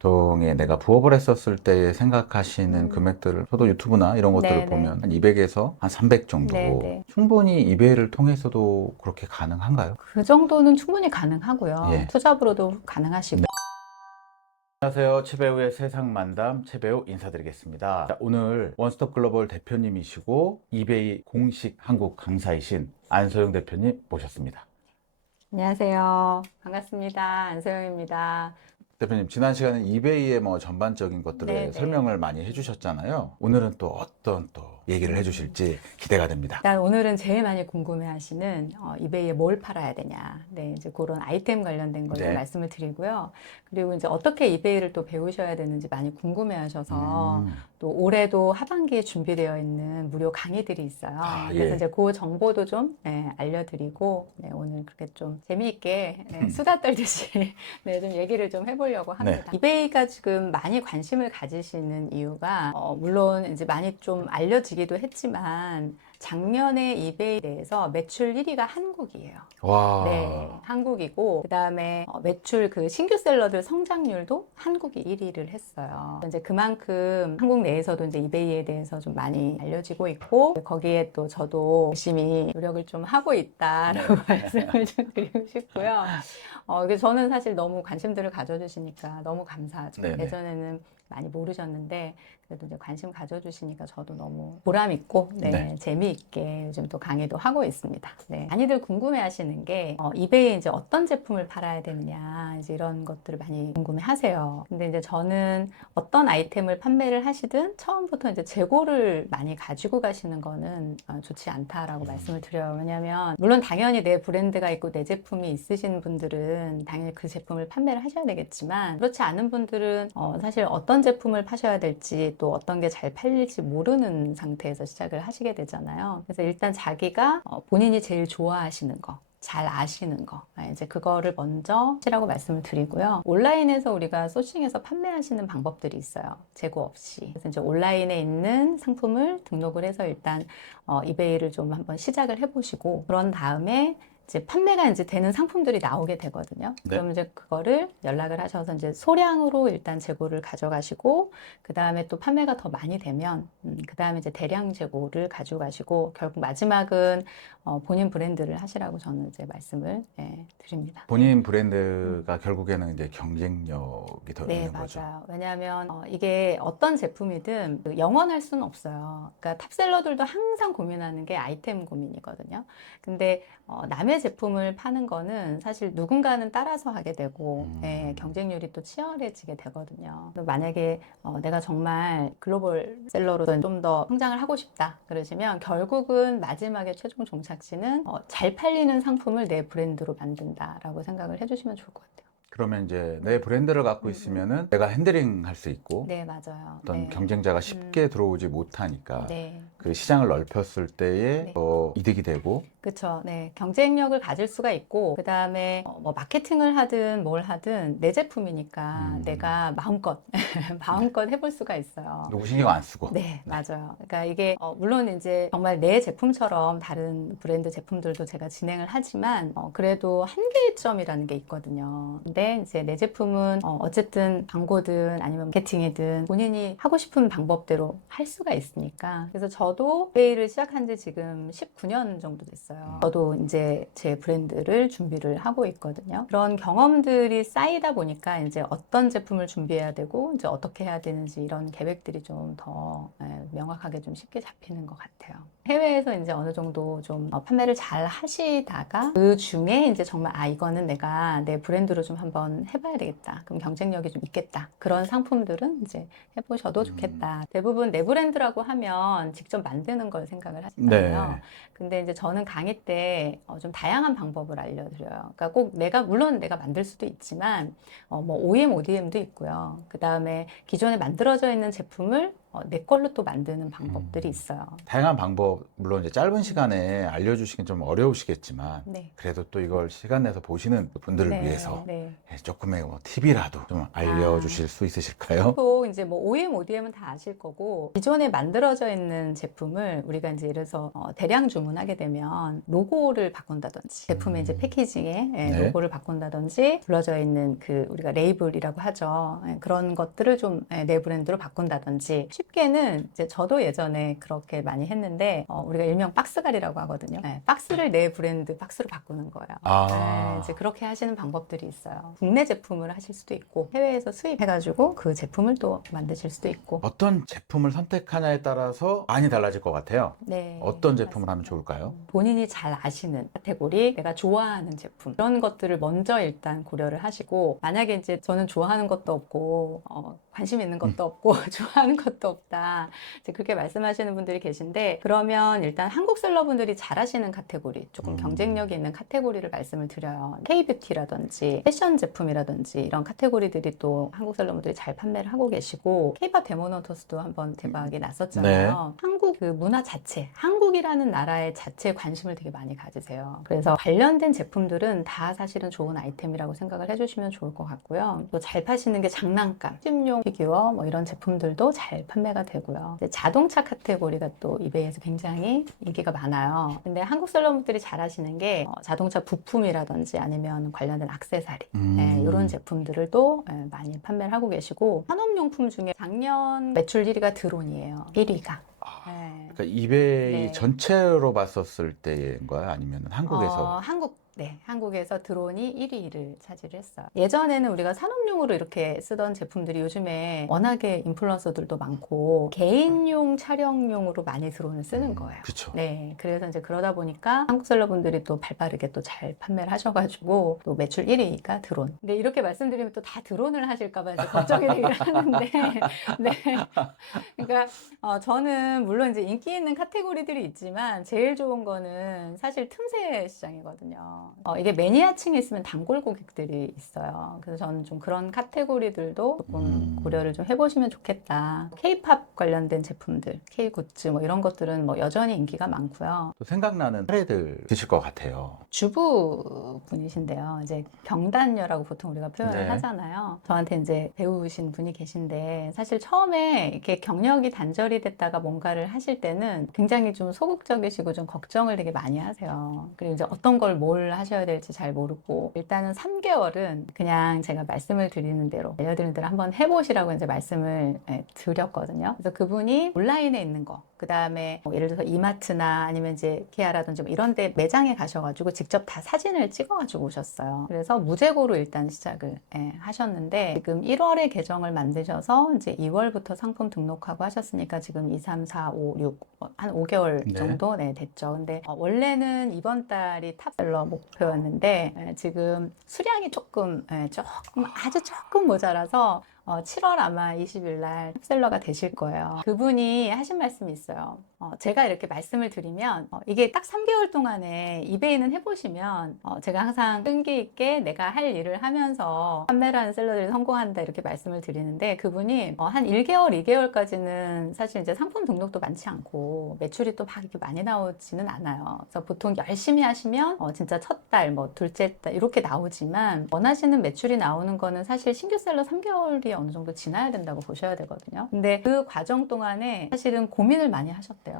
보통에 내가 부업을 했었을 때 생각하시는 금액들을 저도 유튜브나 이런 것들을 네네. 보면 한 200에서 한 300 정도 네네. 충분히 이베이를 통해서도 그렇게 가능한가요? 그 정도는 충분히 가능하고요. 예. 투잡으로도 가능하시고. 안녕하세요. 최배우의 세상 만담 최배우 인사드리겠습니다. 자, 오늘 원스톱 글로벌 대표님이시고 이베이 공식 한국 강사이신 안소영 대표님 모셨습니다. 안녕하세요. 반갑습니다. 안소영입니다. 대표님, 지난 시간에 이베이의 뭐 전반적인 것들에 네네. 설명을 많이 해주셨잖아요. 오늘은 또 어떤 또 얘기를 해주실지 기대가 됩니다. 일단 오늘은 제일 많이 궁금해하시는 이베이에 뭘 팔아야 되냐. 네, 이제 그런 아이템 관련된 걸 좀 네. 말씀을 드리고요. 그리고 이제 어떻게 이베이를 또 배우셔야 되는지 많이 궁금해하셔서 또 올해도 하반기에 준비되어 있는 무료 강의들이 있어요. 그래서 예. 이제 그 정보도 좀 알려드리고 오늘 그렇게 좀 재미있게 수다 떨듯이 좀 얘기를 좀 해보려고 합니다. 네. 이베이가 지금 많이 관심을 가지시는 이유가 물론 이제 많이 좀 알려지기도 했지만 작년에 이베이에 대해서 매출 1위가 한국이에요. 와. 네, 한국이고 그다음에 매출 그 신규 셀러들 성장률도 한국이 1위를 했어요. 이제 그만큼 한국 내에서도 이제 이베이에 대해서 좀 많이 알려지고 있고 거기에 또 저도 열심히 노력을 좀 하고 있다라고 말씀을 좀 드리고 싶고요. 이게 저는 사실 너무 관심들을 가져주시니까 너무 감사하죠. 네네. 예전에는 많이 모르셨는데 그래도 이제 관심 가져주시니까 저도 너무 보람 있고 네. 재미있게 요즘 또 강의도 하고 있습니다. 네. 많이들 궁금해하시는 게 이베이에 이제 어떤 제품을 팔아야 되느냐 이제 이런 것들을 많이 궁금해하세요. 근데 이제 저는 어떤 아이템을 판매를 하시든 처음부터 이제 재고를 많이 가지고 가시는 거는 좋지 않다라고 말씀을 드려요. 왜냐하면 물론 당연히 내 브랜드가 있고 내 제품이 있으신 분들은 당연히 그 제품을 판매를 하셔야 되겠지만 그렇지 않은 분들은 사실 어떤 제품을 파셔야 될지 또 어떤 게 잘 팔릴지 모르는 상태에서 시작을 하시게 되잖아요. 그래서 일단 자기가 본인이 제일 좋아하시는 거 잘 아시는 거 이제 그거를 먼저 하시라고 말씀을 드리고요. 온라인에서 우리가 소싱해서 판매하시는 방법들이 있어요. 재고 없이. 그래서 이제 온라인에 있는 상품을 등록을 해서 일단 이베이를 좀 한번 시작을 해보시고 그런 다음에 이제 판매가 이제 되는 상품들이 나오게 되거든요. 네. 그럼 이제 그거를 연락을 하셔서 이제 소량으로 일단 재고를 가져가시고 그 다음에 또 판매가 더 많이 되면 그 다음에 이제 대량 재고를 가져가시고 결국 마지막은 본인 브랜드를 하시라고 저는 이제 말씀을 드립니다. 본인 브랜드가 결국에는 이제 경쟁력이 더 네, 있는 거죠. 맞아요. 왜냐하면 이게 어떤 제품이든 영원할 수는 없어요. 그러니까 탑셀러들도 항상 고민하는 게 아이템 고민이거든요. 근데 남의 제품을 파는 거는 사실 누군가는 따라서 하게 되고 경쟁률이 또 치열해지게 되거든요. 만약에 내가 정말 글로벌 셀러로 좀 더 성장을 하고 싶다 그러시면 결국은 마지막에 최종 종착지는 잘 팔리는 상품을 내 브랜드로 만든다라고 생각을 해주시면 좋을 것 같아요. 그러면 이제 내 브랜드를 갖고 있으면은 내가 핸들링 할 수 있고 네, 맞아요. 어떤 네. 경쟁자가 쉽게 들어오지 못하니까 네. 그 시장을 넓혔을 때에 네. 더 이득이 되고 그쵸. 네. 경쟁력을 가질 수가 있고, 그 다음에 뭐 마케팅을 하든 뭘 하든 내 제품이니까 내가 마음껏, 마음껏 해볼 수가 있어요. 누구 신경 안 쓰고. 네, 맞아요. 그러니까 이게 물론 이제 정말 내 제품처럼 다른 브랜드 제품들도 제가 진행을 하지만 그래도 한계점이라는 게 있거든요. 근데 이제 내 제품은 어쨌든 광고든 아니면 마케팅이든 본인이 하고 싶은 방법대로 할 수가 있으니까. 그래서 저도 회의를 시작한 지 지금 19년 정도 됐어요. 저도 이제 제 브랜드를 준비를 하고 있거든요. 그런 경험들이 쌓이다 보니까 이제 어떤 제품을 준비해야 되고 이제 어떻게 해야 되는지 이런 계획들이 좀 더 명확하게 좀 쉽게 잡히는 것 같아요. 해외에서 이제 어느 정도 좀 판매를 잘 하시다가 그 중에 이제 정말 이거는 내가 내 브랜드로 좀 한번 해봐야 되겠다. 그럼 경쟁력이 좀 있겠다. 그런 상품들은 이제 해보셔도 좋겠다. 대부분 내 브랜드라고 하면 직접 만드는 걸 생각을 하시잖아요. 네. 근데 이제 저는 강의 때 좀 다양한 방법을 알려드려요. 그러니까 꼭 물론 내가 만들 수도 있지만 뭐 OEM, ODM도 있고요. 그 다음에 기존에 만들어져 있는 제품을 내 걸로 또 만드는 방법들이 있어요. 다양한 방법, 물론 이제 짧은 시간에 알려주시긴 좀 어려우시겠지만 네. 그래도 또 이걸 시간 내서 보시는 분들을 네, 위해서 네. 조금의 뭐 팁이라도 좀 알려주실 수 있으실까요? 또 이제 뭐 OEM, ODM은 다 아실 거고 기존에 만들어져 있는 제품을 우리가 이제 예를 들어서 대량 주문하게 되면 로고를 바꾼다든지 제품의 이제 패키징에 네. 로고를 바꾼다든지 불러져 있는 그 우리가 레이블이라고 하죠. 그런 것들을 좀 내 브랜드로 바꾼다든지 쉽게는 이제 저도 예전에 그렇게 많이 했는데 우리가 일명 박스갈이라고 하거든요. 박스를 내 브랜드 박스로 바꾸는 거예요. 이제 그렇게 하시는 방법들이 있어요. 국내 제품을 하실 수도 있고 해외에서 수입해가지고 그 제품을 또 만드실 수도 있고. 어떤 제품을 선택하냐에 따라서 많이 달라질 것 같아요. 네, 어떤 제품을 맞습니다. 하면 좋을까요? 본인이 잘 아시는 카테고리, 내가 좋아하는 제품 이런 것들을 먼저 일단 고려를 하시고 만약에 이제 저는 좋아하는 것도 없고 관심 있는 것도 없고 좋아하는 것도 없다 이제 그렇게 말씀하시는 분들이 계신데 그러면 일단 한국 셀러분들이 잘 하시는 카테고리 조금 경쟁력이 있는 카테고리를 말씀을 드려요. K뷰티라든지 패션 제품이라든지 이런 카테고리들이 또 한국 셀러분들이 잘 판매를 하고 계시고 K팝 데모노터스도 한번 대박이 났었잖아요. 한국 그 문화 자체, 한국이라는 나라의 자체에 관심을 되게 많이 가지세요. 그래서 관련된 제품들은 다 사실은 좋은 아이템이라고 생각을 해주시면 좋을 것 같고요. 또 잘 파시는 게 장난감, 집용 피규어 뭐 이런 제품들도 잘 판매가 되고요. 이제 자동차 카테고리가 또 이베이에서 굉장히 인기가 많아요. 근데 한국 셀러분들이 잘 하시는 게 자동차 부품이라든지 아니면 관련된 액세서리 이런 제품들을 또 많이 판매를 하고 계시고 산업용품 중에 작년 매출 1위가 드론이에요. 1위가. 그러니까 이베이 네. 전체로 봤었을 때인가요? 아니면 한국에서? 한국에서 드론이 1위를 차지를 했어요. 예전에는 우리가 산업용으로 이렇게 쓰던 제품들이 요즘에 워낙에 인플루언서들도 많고 개인용 촬영용으로 많이 드론을 쓰는 거예요. 그쵸. 네, 그래서 이제 그러다 보니까 한국 셀러분들이 또 발빠르게 또 잘 판매를 하셔가지고 또 매출 1위가 드론. 근데 이렇게 말씀드리면 또 다 드론을 하실까봐 이제 걱정이 되긴 하는데, 네. 그러니까 저는 물론 이제 인기 있는 카테고리들이 있지만 제일 좋은 거는 사실 틈새 시장이거든요. 이게 매니아층에 있으면 단골 고객들이 있어요. 그래서 저는 좀 그런 카테고리들도 조금 고려를 좀 해보시면 좋겠다. K-팝 관련된 제품들, K-굿즈 뭐 이런 것들은 뭐 여전히 인기가 많고요. 또 생각나는 사례들 드실 것 같아요. 주부분이신데요. 이제 경단녀라고 보통 우리가 표현을 네. 하잖아요. 저한테 이제 배우신 분이 계신데 사실 처음에 이렇게 경력이 단절이 됐다가 뭔가를 하실 때는 굉장히 좀 소극적이시고 좀 걱정을 되게 많이 하세요. 그리고 이제 어떤 걸 뭘 하셔야 될지 잘 모르고 일단은 3개월은 그냥 제가 말씀을 드리는 대로 알려드리는 대로 한번 해보시라고 이제 말씀을 드렸거든요. 그래서 그분이 온라인에 있는 거 그 다음에 예를 들어서 이마트나 아니면 이제 이케아라든지 뭐 이런 데 매장에 가셔가지고 직접 다 사진을 찍어가지고 오셨어요. 그래서 무재고로 일단 시작을 하셨는데 지금 1월에 계정을 만드셔서 이제 2월부터 상품 등록하고 하셨으니까 지금 2, 3, 4, 5, 6, 한 5개월 정도 됐죠. 근데 원래는 이번 달이 탑셀러 목표였는데 지금 수량이 조금 아주 조금 모자라서 7월 아마 20일 날 탑셀러가 되실 거예요. 그분이 하신 말씀이 있어요. 제가 이렇게 말씀을 드리면 이게 딱 3개월 동안에 이베이는 해보시면 제가 항상 끈기 있게 내가 할 일을 하면서 판매를 하는 셀러들이 성공한다 이렇게 말씀을 드리는데 그분이 한 1개월, 2개월까지는 사실 이제 상품 등록도 많지 않고 매출이 또 막 이렇게 많이 나오지는 않아요. 그래서 보통 열심히 하시면 진짜 첫 달, 뭐 둘째 달 이렇게 나오지만 원하시는 매출이 나오는 거는 사실 신규 셀러 3개월이 어느 정도 지나야 된다고 보셔야 되거든요. 근데 그 과정 동안에 사실은 고민을 많이 하셨대요.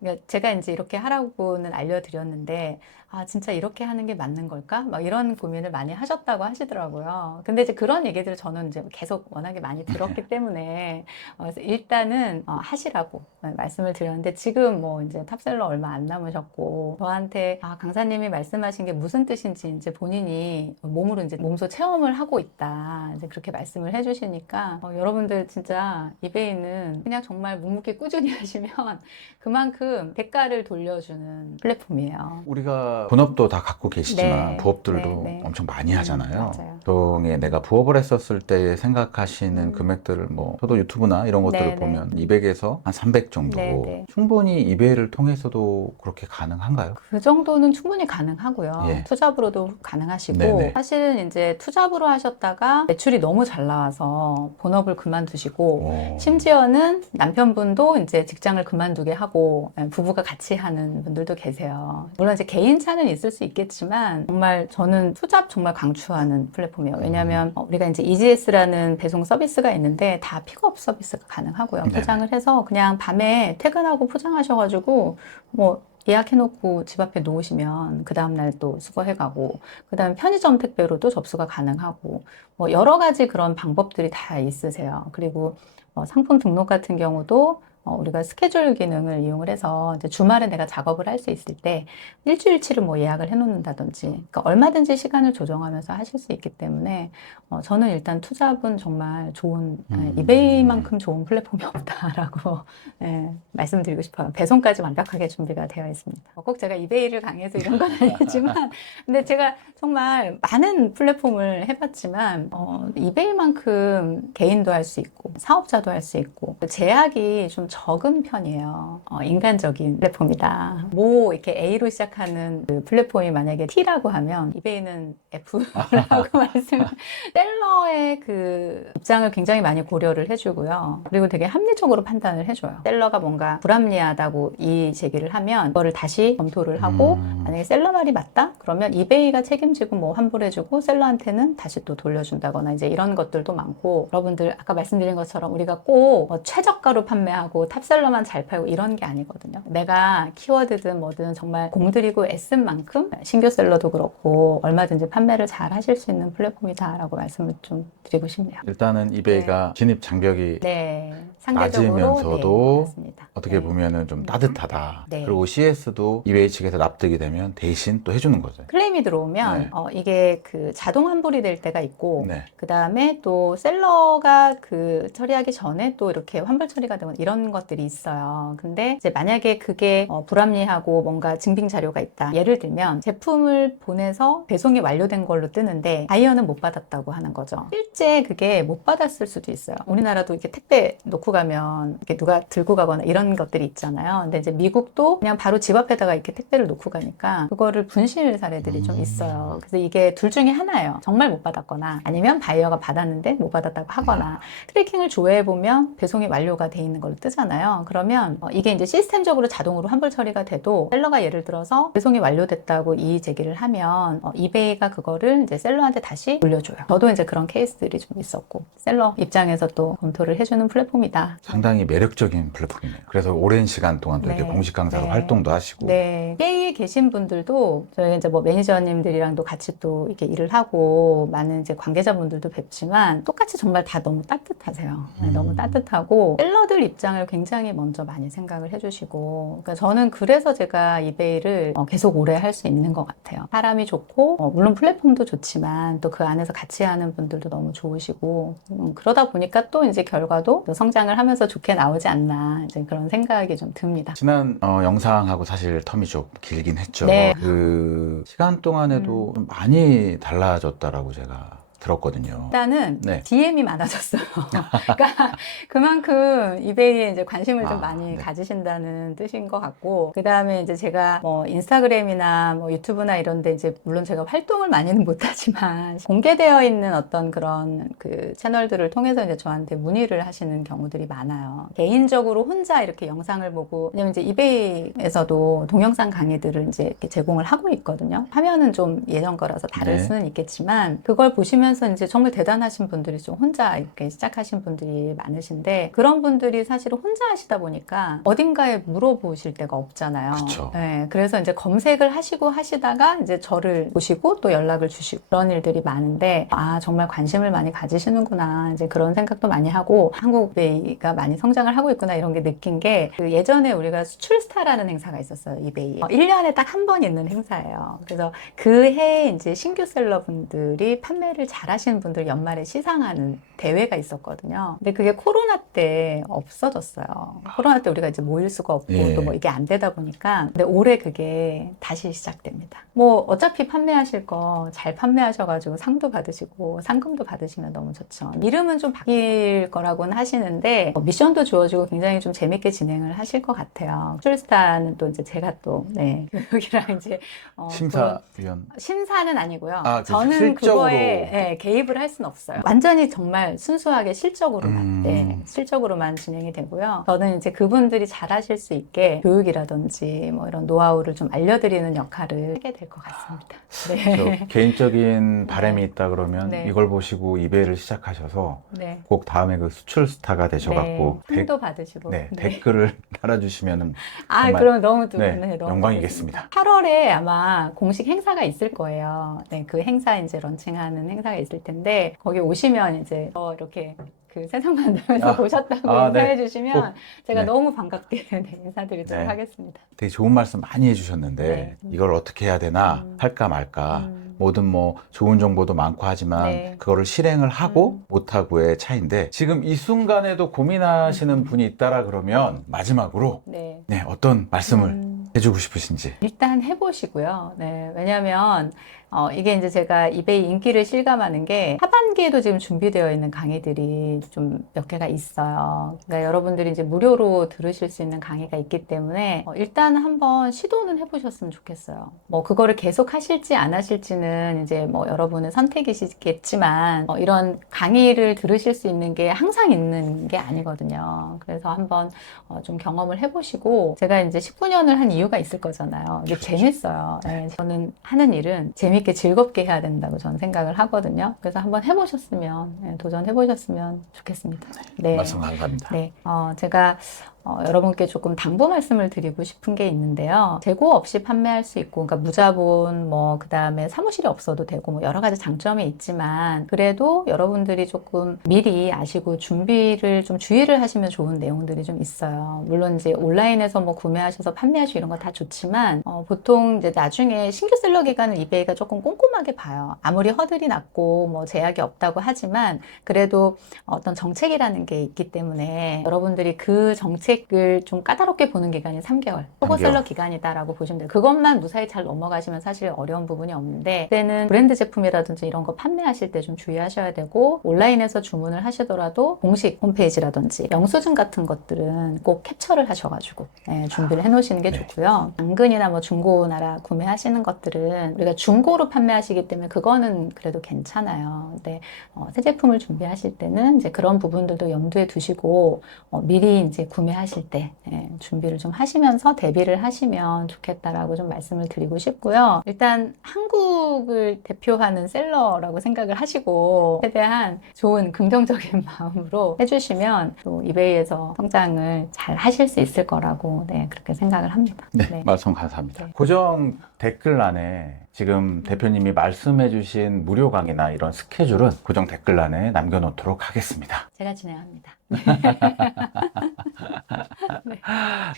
그러니까 제가 이제 이렇게 하라고는 알려드렸는데 진짜 이렇게 하는 게 맞는 걸까? 막 이런 고민을 많이 하셨다고 하시더라고요. 근데 이제 그런 얘기들을 저는 이제 계속 워낙에 많이 들었기 때문에 그래서 일단은 하시라고 말씀을 드렸는데 지금 뭐 이제 탑셀러 얼마 안 남으셨고 저한테 강사님이 말씀하신 게 무슨 뜻인지 이제 본인이 몸으로 이제 몸소 체험을 하고 있다. 이제 그렇게 말씀을 해주시니까 여러분들 진짜 이베이는 그냥 정말 묵묵히 꾸준히 하시면 그만큼 이베이만큼 대가를 돌려주는 플랫폼이에요. 우리가 본업도 다 갖고 계시지만 네. 부업들도 네, 네. 엄청 많이 하잖아요. 맞아요. 보통에 내가 부업을 했었을 때 생각하시는 금액들을 뭐 저도 유튜브나 이런 것들을 네, 네. 보면 200에서 한 300 정도. 네, 네. 충분히 이베이를 통해서도 그렇게 가능한가요? 그 정도는 충분히 가능하고요. 예. 투잡으로도 가능하시고 네네. 사실은 이제 투잡으로 하셨다가 매출이 너무 잘 나와서 본업을 그만두시고 오. 심지어는 남편분도 이제 직장을 그만두게 하고 부부가 같이 하는 분들도 계세요. 물론 이제 개인차는 있을 수 있겠지만 정말 저는 투잡 정말 강추하는 플랫폼이에요. 왜냐하면 우리가 이제 EGS라는 배송 서비스가 있는데 다 픽업 서비스가 가능하고요. 네네. 포장을 해서 그냥 밤에 퇴근하고 포장하셔가지고 뭐 예약해놓고 집 앞에 놓으시면 그 다음날 또 수거해가고 그 다음 편의점 택배로도 접수가 가능하고 뭐 여러 가지 그런 방법들이 다 있으세요. 그리고 상품 등록 같은 경우도 우리가 스케줄 기능을 이용을 해서 이제 주말에 내가 작업을 할 수 있을 때 일주일치를 뭐 예약을 해놓는다든지 그러니까 얼마든지 시간을 조정하면서 하실 수 있기 때문에 저는 일단 투잡은 정말 좋은 이베이만큼 좋은 플랫폼이 없다라고 말씀드리고 싶어요. 배송까지 완벽하게 준비가 되어 있습니다. 꼭 제가 이베이를 강해서 이런 건 아니지만 근데 제가 정말 많은 플랫폼을 해봤지만 이베이만큼 개인도 할 수 있고 사업자도 할 수 있고 제약이 좀 적은 편이에요. 인간적인 플랫폼이다. 뭐 이렇게 A로 시작하는 그 플랫폼이 만약에 T라고 하면 이베이는 F라고 말씀. 셀러의 그 입장을 굉장히 많이 고려를 해주고요. 그리고 되게 합리적으로 판단을 해줘요. 셀러가 뭔가 불합리하다고 이 제기를 하면 그거를 다시 검토를 하고 만약에 셀러 말이 맞다? 그러면 이베이가 책임지고 뭐 환불해주고 셀러한테는 다시 또 돌려준다거나 이제 이런 것들도 많고 여러분들 아까 말씀드린 것처럼 우리가 꼭뭐 최저가로 판매하고 탑셀러만 잘 팔고 이런 게 아니거든요. 내가 키워드든 뭐든 정말 공들이고 애쓴 만큼 신규 셀러도 그렇고 얼마든지 판매를 잘 하실 수 있는 플랫폼이다라고 말씀을 좀 드리고 싶네요. 일단은 이베이가 진입 장벽이 네, 상대적으로 낮으면서도 그렇습니다. 어떻게 보면은 좀 따뜻하다. 네. 그리고 CS도 이베이 측에서 납득이 되면 대신 또 해주는 거죠. 클레임이 들어오면 네. 이게 그 자동 환불이 될 때가 있고 네. 그 다음에 또 셀러가 그 처리하기 전에 또 이렇게 환불 처리가 되고 이런 것들이 있어요. 근데 이제 만약에 그게 불합리하고 뭔가 증빙 자료가 있다. 예를 들면 제품을 보내서 배송이 완료된 걸로 뜨는데 바이어는 못 받았다고 하는 거죠. 실제 그게 못 받았을 수도 있어요. 우리나라도 이렇게 택배 놓고 가면 이렇게 누가 들고 가거나 이런 것들이 있잖아요. 근데 이제 미국도 그냥 바로 집 앞에다가 이렇게 택배를 놓고 가니까 그거를 분실 사례들이 좀 있어요. 그래서 이게 둘 중에 하나예요. 정말 못 받았거나 아니면 바이어가 받았는데 못 받았다고 하거나 트래킹을 조회해 보면 배송이 완료가 돼 있는 걸로 뜨잖아요. 그러면 이게 이제 시스템적으로 자동으로 환불 처리가 돼도 셀러가 예를 들어서 배송이 완료됐다고 이의 제기를 하면 이베이가 그거를 이제 셀러한테 다시 돌려줘요. 저도 이제 그런 케이스들이 좀 있었고 셀러 입장에서 또 검토를 해주는 플랫폼이다. 상당히 매력적인 플랫폼이네요. 그래서 오랜 시간 동안 또 이렇게 공식 강사로 활동도 하시고. 네. 이베이에 계신 분들도 저희 이제 뭐 매니저님들이랑도 같이 또 이렇게 일을 하고 많은 이제 관계자분들도 뵙지만 똑같이 정말 다 너무 따뜻하세요. 네, 너무 따뜻하고 셀러들 입장을 굉장히 먼저 많이 생각을 해주시고 그러니까 저는 그래서 제가 이베이를 계속 오래 할 수 있는 것 같아요. 사람이 좋고 물론 플랫폼도 좋지만 또 그 안에서 같이 하는 분들도 너무 좋으시고 그러다 보니까 또 이제 결과도 또 성장을 하면서 좋게 나오지 않나 이제 그런 생각이 좀 듭니다. 지난 영상하고 사실 텀이 좀 길긴 했죠. 네. 그 시간 동안에도 좀 많이 달라졌다라고 제가 들었거든요. 일단은 네. DM이 많아졌어요. 그러니까 그만큼 이베이에 이제 관심을 좀 많이 네. 가지신다는 뜻인 것 같고, 그 다음에 이제 제가 뭐 인스타그램이나 뭐 유튜브나 이런데 이제 물론 제가 활동을 많이는 못하지만 공개되어 있는 어떤 그런 그 채널들을 통해서 이제 저한테 문의를 하시는 경우들이 많아요. 개인적으로 혼자 이렇게 영상을 보고, 왜냐면 이제 이베이에서도 동영상 강의들을 이제 이렇게 제공을 하고 있거든요. 화면은 좀 예전 거라서 다를 네. 수는 있겠지만 그걸 보시면서 이제 정말 대단하신 분들이 좀 혼자 이렇게 시작하신 분들이 많으신데 그런 분들이 사실은 혼자 하시다 보니까 어딘가에 물어보실 데가 없잖아요. 그쵸. 네, 그래서 이제 검색을 하시고 하시다가 이제 저를 보시고 또 연락을 주시고 그런 일들이 많은데 아 정말 관심을 많이 가지시는구나 이제 그런 생각도 많이 하고 한국 이베이가 많이 성장을 하고 있구나 이런 게 느낀 게 그 예전에 우리가 수출스타라는 행사가 있었어요. 이베이 1년에 딱 한 번 있는 행사예요. 그래서 그 해에 이제 신규 셀러분들이 판매를 잘 잘하시는 분들 연말에 시상하는 대회가 있었거든요. 근데 그게 코로나 때 없어졌어요. 코로나 때 우리가 이제 모일 수가 없고 예. 또 뭐 이게 안 되다 보니까. 근데 올해 그게 다시 시작됩니다. 뭐 어차피 판매하실 거 잘 판매하셔가지고 상도 받으시고 상금도 받으시면 너무 좋죠. 이름은 좀 바뀔 거라고는 하시는데 미션도 주어지고 굉장히 좀 재밌게 진행을 하실 것 같아요. 출스타는 또 이제 제가 또 네, 교육이랑 이제 심사위원. 심사는 아니고요. 아, 저는 실적으로. 그거에 네, 개입을 할 수는 없어요. 완전히 정말 순수하게 실적으로만, 네, 실적으로만 진행이 되고요. 저는 이제 그분들이 잘하실 수 있게 교육이라든지 뭐 이런 노하우를 좀 알려드리는 역할을 하게 될 것 같습니다. 네. 저 개인적인 바람이 있다 그러면 네. 이걸 보시고 이베이를 시작하셔서 네. 꼭 다음에 그 수출 스타가 되셔갖고 네. 상도 받으시고. 네, 네. 댓글을 달아주시면은 아, 정말, 그럼 너무 네, 너무 영광이겠습니다. 8월에 아마 공식 행사가 있을 거예요. 네, 그 행사 이제 런칭하는 행사가 있을 텐데 거기 오시면 이제 이렇게 그 세상만담에서 보셨다고 인사해 네. 주시면 제가 네. 너무 반갑게 네, 인사드리도록 네. 하겠습니다. 되게 좋은 말씀 많이 해주셨는데 네. 이걸 어떻게 해야 되나 할까 말까 뭐든 뭐 좋은 정보도 많고 하지만 네. 그거를 실행을 하고 못하고의 차이인데 지금 이 순간에도 고민하시는 분이 있다라 그러면 마지막으로 네. 네, 어떤 말씀을 해주고 싶으신지. 일단 해보시고요. 네, 왜냐하면 이게 이제 제가 이베이 인기를 실감하는 게 하반기에도 지금 준비되어 있는 강의들이 좀 몇 개가 있어요. 그러니까 여러분들이 이제 무료로 들으실 수 있는 강의가 있기 때문에 일단 한번 시도는 해보셨으면 좋겠어요. 뭐 그거를 계속 하실지 안 하실지는 이제 뭐 여러분의 선택이시겠지만 이런 강의를 들으실 수 있는 게 항상 있는 게 아니거든요. 그래서 한번 좀 경험을 해보시고 제가 이제 19년을 한 이유가 있을 거잖아요. 이게 재밌어요. 네, 저는 하는 일은 재밌게 즐겁게 해야 된다고 저는 생각을 하거든요. 그래서 한번 해보셨으면, 네, 도전해보셨으면 좋겠습니다. 네. 말씀 감사합니다. 네. 제가 여러분께 조금 당부 말씀을 드리고 싶은 게 있는데요. 재고 없이 판매할 수 있고, 그러니까 무자본, 뭐, 그 다음에 사무실이 없어도 되고, 뭐, 여러 가지 장점이 있지만, 그래도 여러분들이 조금 미리 아시고 준비를 좀 주의를 하시면 좋은 내용들이 좀 있어요. 물론 이제 온라인에서 뭐 구매하셔서 판매하시고 이런 거 다 좋지만, 보통 이제 나중에 신규 셀러 기간을 이베이가 조금 꼼꼼하게 봐요. 아무리 허들이 낮고, 뭐, 제약이 없다고 하지만, 그래도 어떤 정책이라는 게 있기 때문에 여러분들이 그 정책을 좀 까다롭게 보는 기간이 3개월 초보셀러 기간이다라고 보시면 돼요. 그것만 무사히 잘 넘어가시면 사실 어려운 부분이 없는데 그때는 브랜드 제품이라든지 이런 거 판매하실 때 좀 주의하셔야 되고 온라인에서 주문을 하시더라도 공식 홈페이지라든지 영수증 같은 것들은 꼭 캡처를 하셔가지고 준비를 해놓으시는 게 좋고요. 당근이나 뭐 중고나라 구매하시는 것들은 우리가 중고로 판매하시기 때문에 그거는 그래도 괜찮아요. 근데 새 제품을 준비하실 때는 이제 그런 부분들도 염두에 두시고 미리 이제 구매하실 때 준비를 좀 하시면서 대비를 하시면 좋겠다라고 좀 말씀을 드리고 싶고요. 일단 한국을 대표하는 셀러라고 생각을 하시고 최대한 좋은 긍정적인 마음으로 해주시면 또 이베이에서 성장을 잘 하실 수 있을 거라고 그렇게 생각을 합니다. 네, 말씀 감사합니다. 네. 고정 댓글란에 지금 대표님이 말씀해주신 무료 강의나 이런 스케줄은 고정 댓글란에 남겨놓도록 하겠습니다. 제가 진행합니다.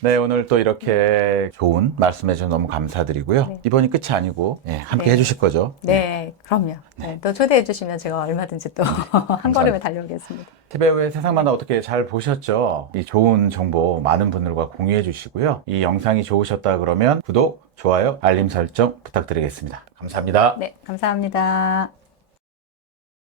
네, 오늘 또 이렇게 좋은 말씀해주셔서 너무 감사드리고요. 네. 이번이 끝이 아니고 함께 네. 해주실 거죠? 네, 그럼요. 또 초대해 주시면 제가 얼마든지 또 한 걸음에 달려오겠습니다. TV의 세상만화 어떻게 잘 보셨죠? 이 좋은 정보 많은 분들과 공유해 주시고요. 이 영상이 좋으셨다 그러면 구독, 좋아요, 알림 설정 부탁드리겠습니다. 감사합니다. 네, 감사합니다.